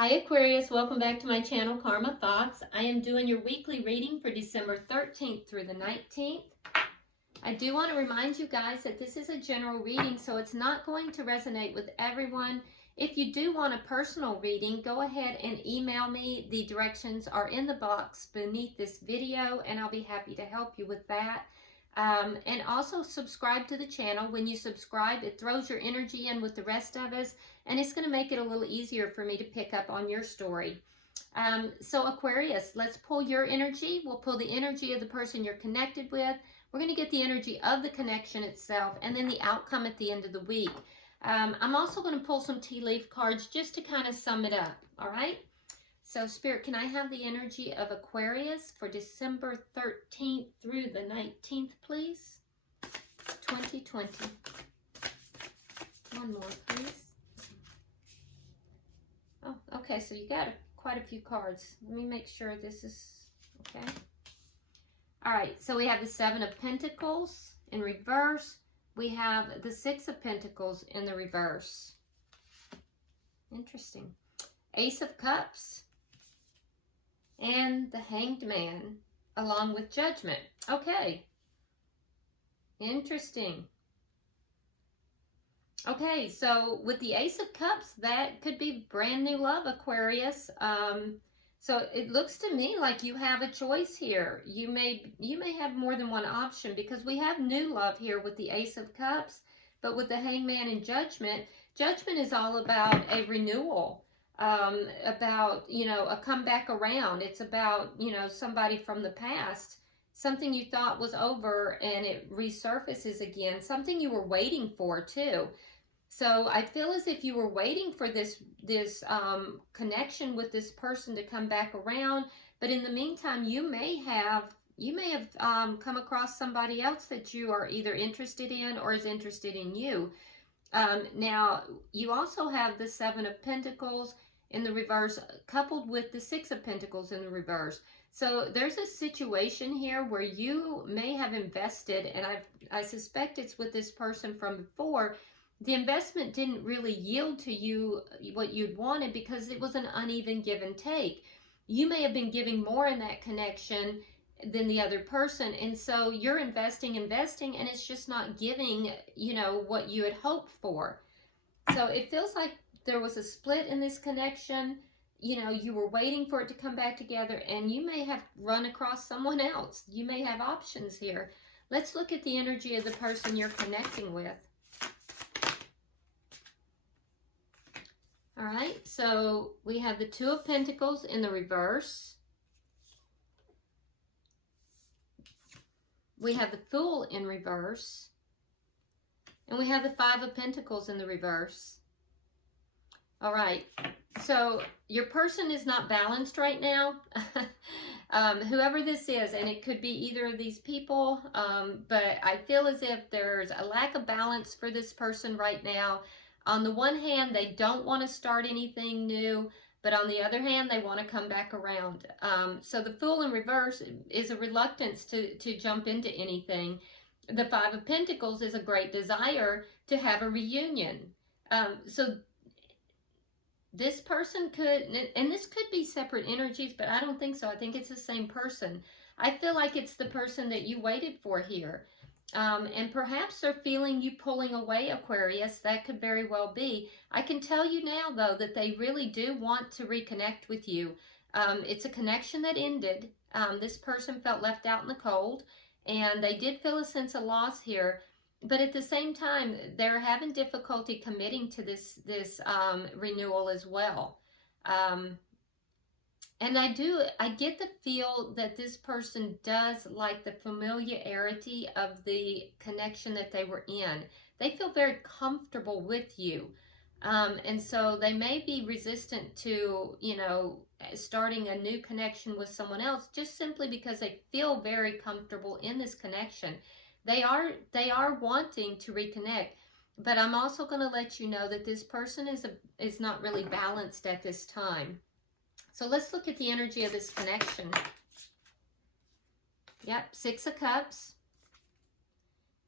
Hi Aquarius, welcome back to my channel, Karma Thoughts. I am doing your weekly reading for December 13th through the 19th. I do want to remind you guys that this is a general reading, so it's not going to resonate with everyone. If you do want a personal reading, go ahead and email me. The directions are in the box beneath this video, and I'll be happy to help you with that. And also subscribe to the channel. When you subscribe, it throws your energy in with the rest of us, and it's going to make it a little easier for me to pick up on your story. So Aquarius, let's pull your energy. We'll pull the energy of the person you're connected with. We're going to get the energy of the connection itself, and then the outcome at the end of the week. I'm also going to pull some tea leaf cards just to kind of sum it up. All right. So Spirit, can I have the energy of Aquarius for December 13th through the 19th, please? 2020. One more, please. Oh, okay, so you got quite a few cards. Let me make sure this is okay. All right, so we have the Seven of Pentacles in reverse. We have the Six of Pentacles in the reverse. Interesting. Ace of Cups. And the Hanged Man, along with Judgment. Okay. Interesting. Okay, so with the Ace of Cups, that could be brand new love, Aquarius. So it looks to me like you have a choice here. You may have more than one option, because we have new love here with the Ace of Cups, but with the Hangman and Judgment, Judgment is all about a renewal. About, a comeback around. It's about, somebody from the past, something you thought was over and it resurfaces again, something you were waiting for too. So I feel as if you were waiting for this connection with this person to come back around, but in the meantime, you may have come across somebody else that you are either interested in or is interested in you. Now, you also have the Seven of Pentacles in the reverse, coupled with the Six of Pentacles in the reverse. So there's a situation here where you may have invested, and I suspect it's with this person from before. The investment didn't really yield to you what you'd wanted because it was an uneven give and take. You may have been giving more in that connection than the other person, and so you're investing, and it's just not giving, what you had hoped for. So it feels like there was a split in this connection. You were waiting for it to come back together, and you may have run across someone else. You may have options here. Let's look at the energy of the person you're connecting with. All right, so we have the Two of Pentacles in the reverse. We have the Fool in reverse. And we have the Five of Pentacles in the reverse. All right, so your person is not balanced right now. Whoever this is, and it could be either of these people, but I feel as if there's a lack of balance for this person right now. On the one hand, they don't want to start anything new, but on the other hand, they want to come back around. So the Fool in reverse is a reluctance to jump into anything. The Five of Pentacles is a great desire to have a reunion. So this person could, and this could be separate energies, but I don't think so. I think it's the same person. I feel like it's the person that you waited for here. And perhaps they're feeling you pulling away, Aquarius. That could very well be. I can tell you now, though, that they really do want to reconnect with you. It's a connection that ended. This person felt left out in the cold, and they did feel a sense of loss here. But at the same time, they're having difficulty committing to this renewal as well. And I get the feel that this person does like the familiarity of the connection that they were in. They feel very comfortable with you. And so they may be resistant to, starting a new connection with someone else, just simply because they feel very comfortable in this connection. They are wanting to reconnect, but I'm also going to let you know that this person is not really balanced at this time. So let's look at the energy of this connection. Yep, Six of Cups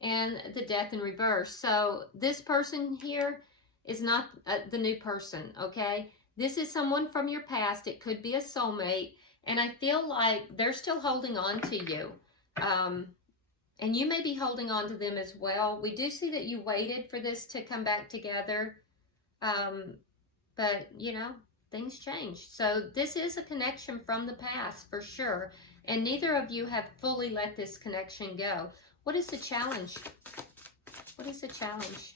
and the Death in reverse. So this person here is not the new person, okay? This is someone from your past. It could be a soulmate. And I feel like they're still holding on to you. And you may be holding on to them as well. We do see that you waited for this to come back together. But, you know, things change. So this is a connection from the past for sure. And neither of you have fully let this connection go. What is the challenge? What is the challenge?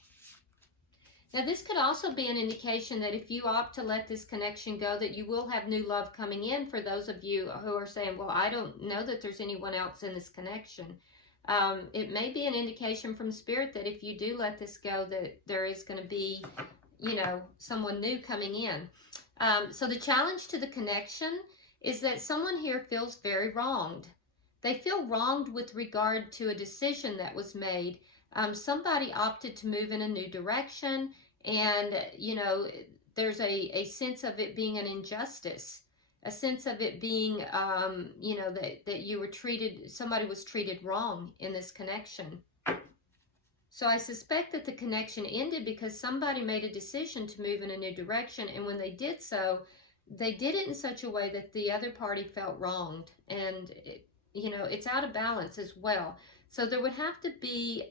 Now, this could also be an indication that if you opt to let this connection go, that you will have new love coming in for those of you who are saying, well, I don't know that there's anyone else in this connection. It may be an indication from Spirit that if you do let this go, that there is going to be, you know, someone new coming in. So the challenge to the connection is that someone here feels very wronged. They feel wronged with regard to a decision that was made. Somebody opted to move in a new direction, and, you know, there's a sense of it being an injustice, a sense of it being, you know, that you were treated, somebody was treated wrong in this connection. So I suspect that the connection ended because somebody made a decision to move in a new direction, and when they did so, they did it in such a way that the other party felt wronged, and, you know, it's out of balance as well. So there would have to be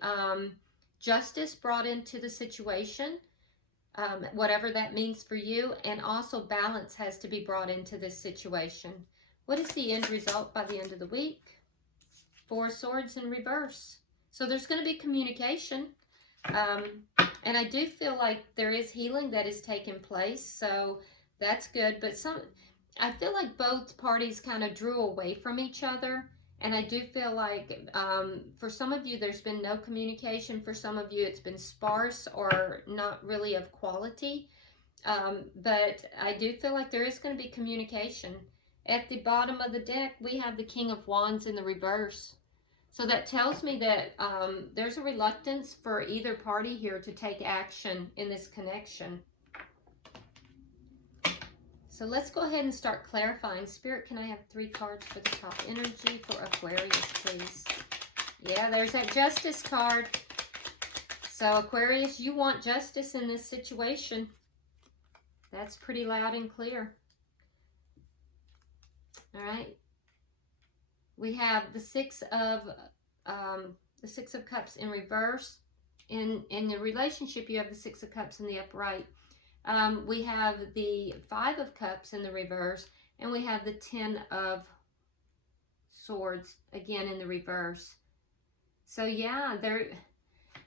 justice brought into the situation, whatever that means for you, and also balance has to be brought into this situation. What is the end result by the end of the week? 4 swords in reverse. So there's going to be communication, and I do feel like there is healing that is taking place, so that's good. But I feel like both parties kind of drew away from each other. And I do feel like for some of you, there's been no communication. For some of you, it's been sparse or not really of quality. But I do feel like there is going to be communication. At the bottom of the deck, we have the King of Wands in the reverse. So that tells me that there's a reluctance for either party here to take action in this connection. So let's go ahead and start clarifying. Spirit, can I have 3 cards for the top energy for Aquarius, please? Yeah, there's that Justice card. So Aquarius, you want justice in this situation. That's pretty loud and clear. All right. We have the Six of Cups in reverse. In the relationship, you have the 6 of Cups in the upright. We have the 5 of Cups in the reverse, and we have the 10 of Swords again in the reverse. So yeah,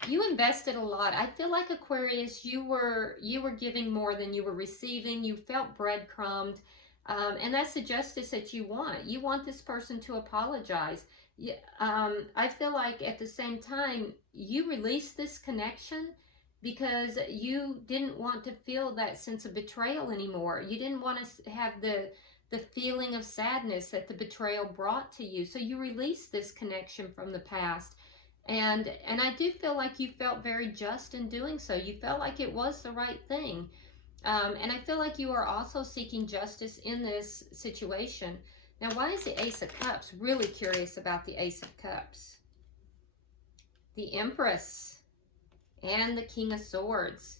you invested a lot. I feel like Aquarius, you were giving more than you were receiving. You felt breadcrumbed, and that's the justice that you want. You want this person to apologize. I feel like at the same time, you released this connection because you didn't want to feel that sense of betrayal anymore. You didn't want to have the feeling of sadness that the betrayal brought to you. So you released this connection from the past. And I do feel like you felt very just in doing so. You felt like it was the right thing. And I feel like you are also seeking justice in this situation. Now, why is the Ace of Cups? Really curious about the Ace of Cups. The Empress. And the King of Swords.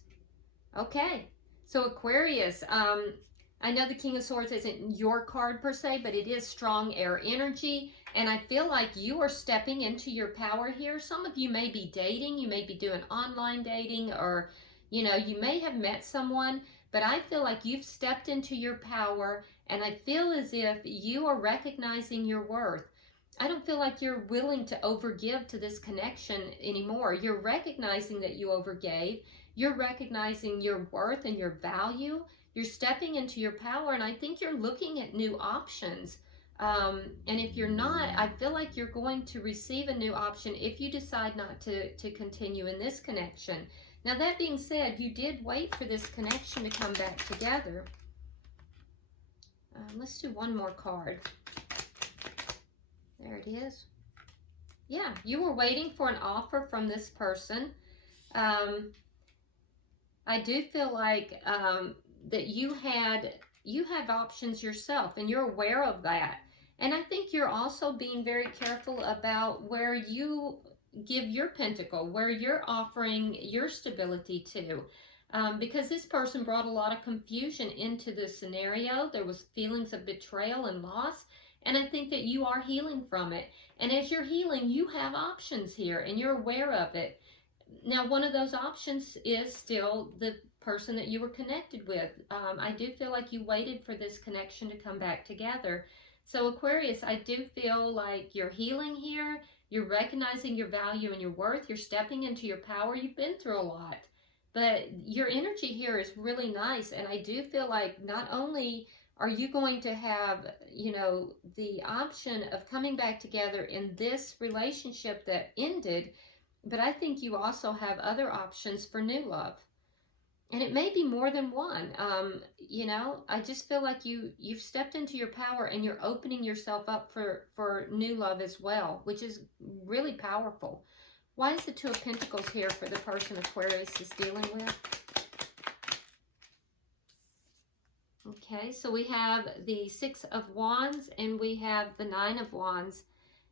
Okay, so Aquarius, I know the King of Swords isn't your card per se, but it is strong air energy, and I feel like you are stepping into your power here. Some of you may be dating, you may be doing online dating, or, you know, you may have met someone, but I feel like you've stepped into your power, and I feel as if you are recognizing your worth. I don't feel like you're willing to overgive to this connection anymore. You're recognizing that you overgave. You're recognizing your worth and your value. You're stepping into your power, and I think you're looking at new options. And if you're not, I feel like you're going to receive a new option if you decide not to continue in this connection. Now, that being said, you did wait for this connection to come back together. Let's do one more card. There it is. Yeah, you were waiting for an offer from this person. I do feel like that you have options yourself, and you're aware of that. And I think you're also being very careful about where you give your pentacle, where you're offering your stability to. because this person brought a lot of confusion into this scenario. There was feelings of betrayal and loss, and I think that you are healing from it. And as you're healing, you have options here, and you're aware of it. Now, one of those options is still the person that you were connected with. I do feel like you waited for this connection to come back together. So Aquarius, I do feel like you're healing here. You're recognizing your value and your worth. You're stepping into your power. You've been through a lot. But your energy here is really nice. And I do feel like not only are you going to have, you know, the option of coming back together in this relationship that ended, but I think you also have other options for new love. And it may be more than one. You know, I just feel like you've stepped into your power and you're opening yourself up for new love as well, which is really powerful. Why is the Two of Pentacles here for the person Aquarius is dealing with? Okay, so we have the Six of Wands and we have the Nine of Wands.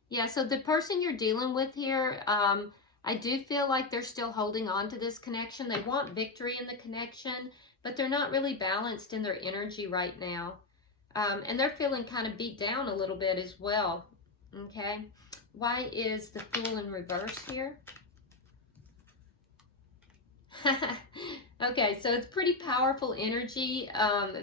Yeah, so the person you're dealing with here, I do feel like they're still holding on to this connection. They want victory in the connection, but they're not really balanced in their energy right now. And they're feeling kind of beat down a little bit as well. Okay, why is the Fool in reverse here? Okay, so it's pretty powerful energy.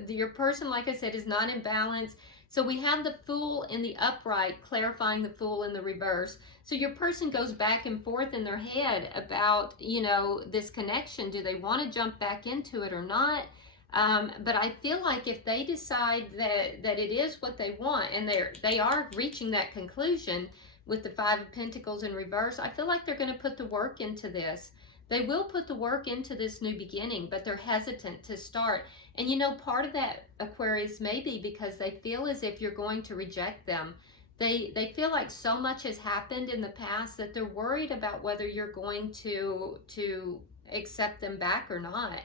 Your person, like I said, is not in balance. So we have the Fool in the upright, clarifying the Fool in the reverse. So your person goes back and forth in their head about, you know, this connection. Do they want to jump back into it or not? But I feel like if they decide that it is what they want, and they are reaching that conclusion with the Five of Pentacles in reverse, I feel like they're going to put the work into this. They will put the work into this new beginning, but they're hesitant to start. And you know, part of that, Aquarius, may be because they feel as if you're going to reject them. They feel like so much has happened in the past that they're worried about whether you're going to accept them back or not.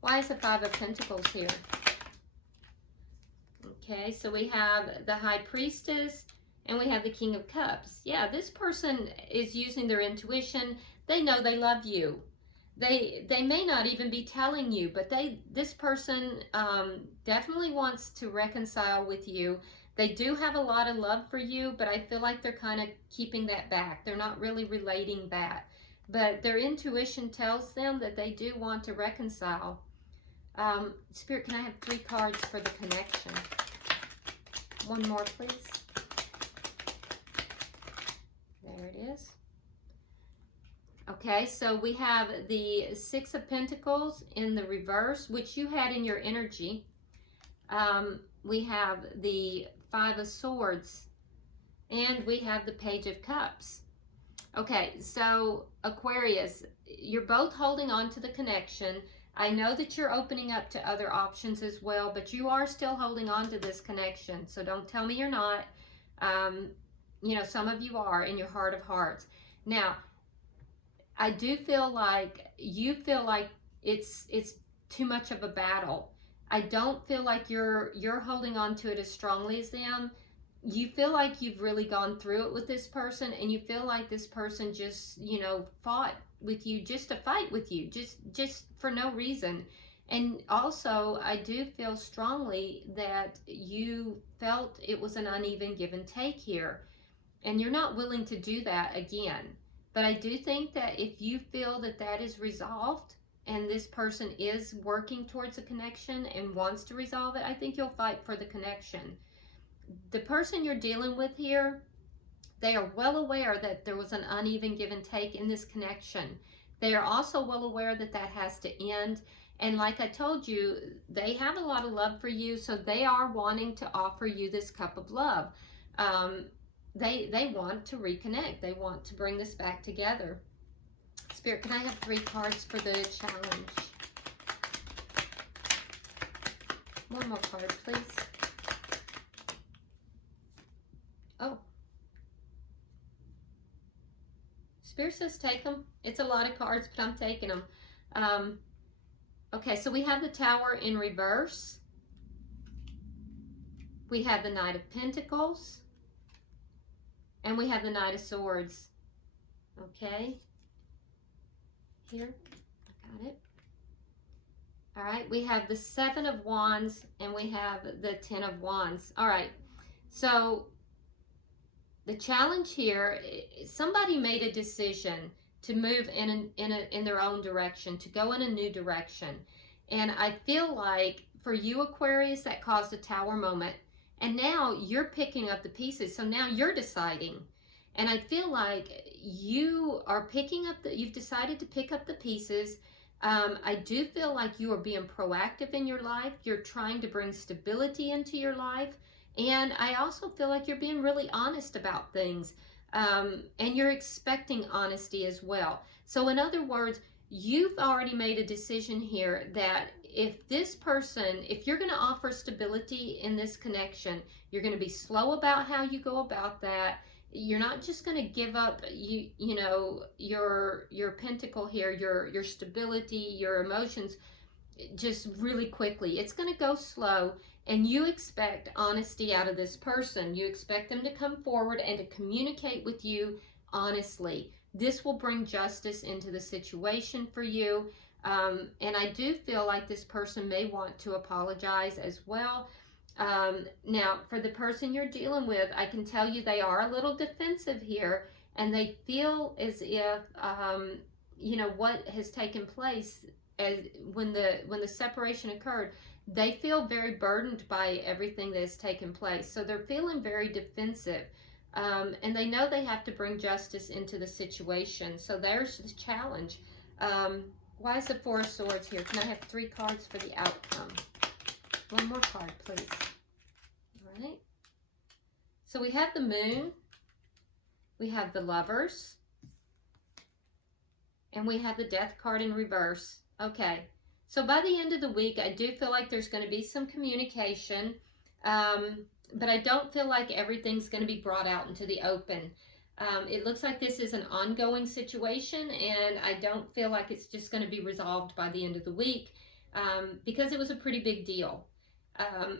Why is the Five of Pentacles here? Okay, so we have the High Priestess and we have the King of Cups. Yeah, this person is using their intuition. They know they love you. They may not even be telling you, but this person definitely wants to reconcile with you. They do have a lot of love for you, but I feel like they're kind of keeping that back. They're not really relating back. But their intuition tells them that they do want to reconcile. Spirit, can I have 3 cards for the connection? One more, please. There it is. Okay, so we have the Six of Pentacles in the reverse, which you had in your energy. We have the Five of Swords, and we have the Page of Cups. Okay, so Aquarius, you're both holding on to the connection. I know that you're opening up to other options as well, but you are still holding on to this connection. So don't tell me you're not. You know, some of you are in your heart of hearts. Now, I do feel like you feel like it's too much of a battle. I don't feel like you're holding on to it as strongly as them. You feel like you've really gone through it with this person, and you feel like this person just, you know, fought with you just to fight with you, just for no reason. And also, I do feel strongly that you felt it was an uneven give and take here, and you're not willing to do that again. But I do think that if you feel that that is resolved and this person is working towards a connection and wants to resolve it, I think you'll fight for the connection. The person you're dealing with here, they are well aware that there was an uneven give and take in this connection. They are also well aware that that has to end. And like I told you, they have a lot of love for you, so they are wanting to offer you this cup of love. They want to reconnect. They want to bring this back together. Spirit, can I have 3 cards for the challenge? One more card, please. Oh. Spirit says take them. It's a lot of cards, but I'm taking them. Okay, so we have the Tower in reverse. We have the Knight of Pentacles. And we have the Knight of Swords. Okay. Here, I got it. All right, we have the Seven of Wands and we have the Ten of Wands. All right, so the challenge here, somebody made a decision to move in their own direction, to go in a new direction. And I feel like for you, Aquarius, that caused a tower moment. And now you're picking up the pieces. So now you're deciding. And I feel like you are picking up you've decided to pick up the pieces. I do feel like you are being proactive in your life. You're trying to bring stability into your life. And I also feel like you're being really honest about things. And you're expecting honesty as well. So in other words, you've already made a decision here that if this person, if you're going to offer stability in this connection, you're going to be slow about how you go about that. You're not just going to give up, you know, your pentacle here, your stability, your emotions, just really quickly. It's going to go slow, and you expect honesty out of this person. You expect them to come forward and to communicate with you honestly. This will bring justice into the situation for you. And I do feel like this person may want to apologize as well. Now, for the person you're dealing with, I can tell you they are a little defensive here, and they feel as if, you know, what has taken place as when the separation occurred, they feel very burdened by everything that has taken place. So they're feeling very defensive. And they know they have to bring justice into the situation. So there's the challenge. Why is the Four of Swords here? Can I have 3 cards for the outcome? One more card, please. All right. So we have the Moon. We have the Lovers. And we have the Death card in reverse. Okay. So by the end of the week, I do feel like there's going to be some communication. But I don't feel like everything's going to be brought out into the open. It looks like this is an ongoing situation, and I don't feel like it's just going to be resolved by the end of the week, because it was a pretty big deal.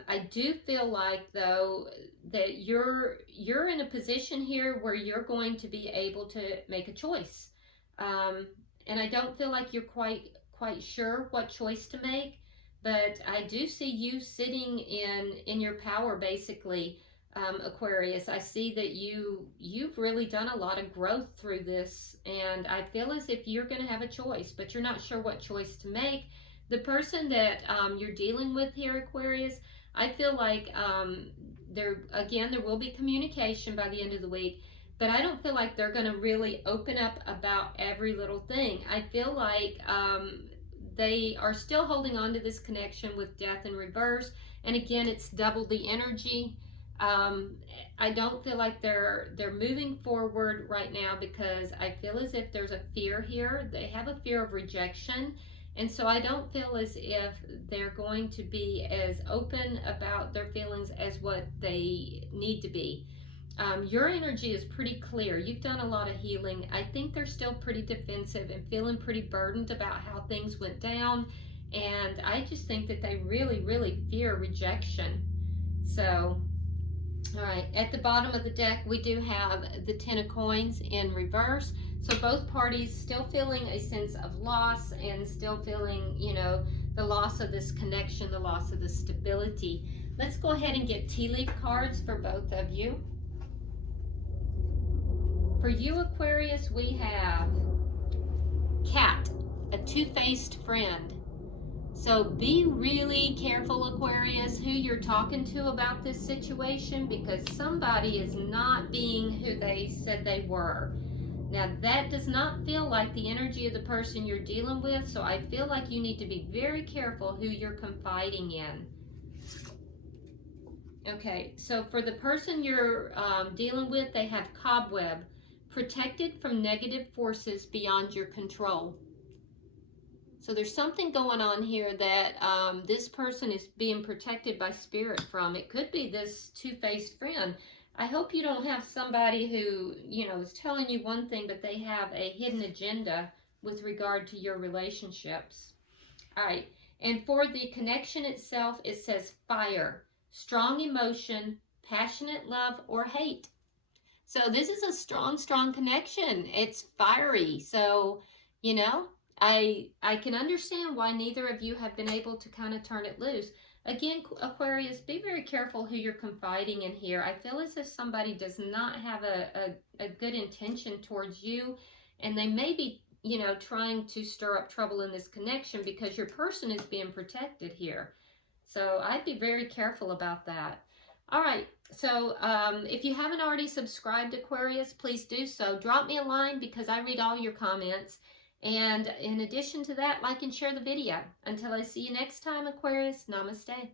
I do feel like, though, that you're in a position here where you're going to be able to make a choice. And I don't feel like you're quite sure what choice to make. But I do see you sitting in your power, basically, Aquarius. I see that you've really done a lot of growth through this, and I feel as if you're going to have a choice, but you're not sure what choice to make. The person that you're dealing with here, Aquarius, I feel like there will be communication by the end of the week, but I don't feel like they're going to really open up about every little thing. I feel like they are still holding on to this connection with Death in reverse. And again, it's double the energy. I don't feel like they're moving forward right now, because I feel as if there's a fear here. They have a fear of rejection. And so I don't feel as if they're going to be as open about their feelings as what they need to be. Your energy is pretty clear. You've done a lot of healing. I think they're still pretty defensive and feeling pretty burdened about how things went down. And I just think that they really, really fear rejection. So, all right, at the bottom of the deck, we do have the Ten of Coins in reverse. So both parties still feeling a sense of loss and still feeling, you know, the loss of this connection, the loss of the stability. Let's go ahead and get tea leaf cards for both of you. For you, Aquarius, we have Cat, a two-faced friend. So be really careful, Aquarius, who you're talking to about this situation, because somebody is not being who they said they were. Now, that does not feel like the energy of the person you're dealing with, so I feel like you need to be very careful who you're confiding in. Okay, so for the person you're dealing with, they have Cobweb, protected from negative forces beyond your control. So there's something going on here that this person is being protected by spirit from. It could be this two-faced friend. I hope you don't have somebody who, you know, is telling you one thing, but they have a hidden agenda with regard to your relationships. All right, and for the connection itself, it says fire, strong emotion, passionate love, or hate. So this is a strong, strong connection. It's fiery. So, you know, I can understand why neither of you have been able to kind of turn it loose. Again, Aquarius, be very careful who you're confiding in here. I feel as if somebody does not have a good intention towards you, and they may be, you know, trying to stir up trouble in this connection because your person is being protected here. So I'd be very careful about that. All right, so if you haven't already subscribed, Aquarius, please do so. Drop me a line because I read all your comments. And in addition to that, like and share the video. Until I see you next time, Aquarius, namaste.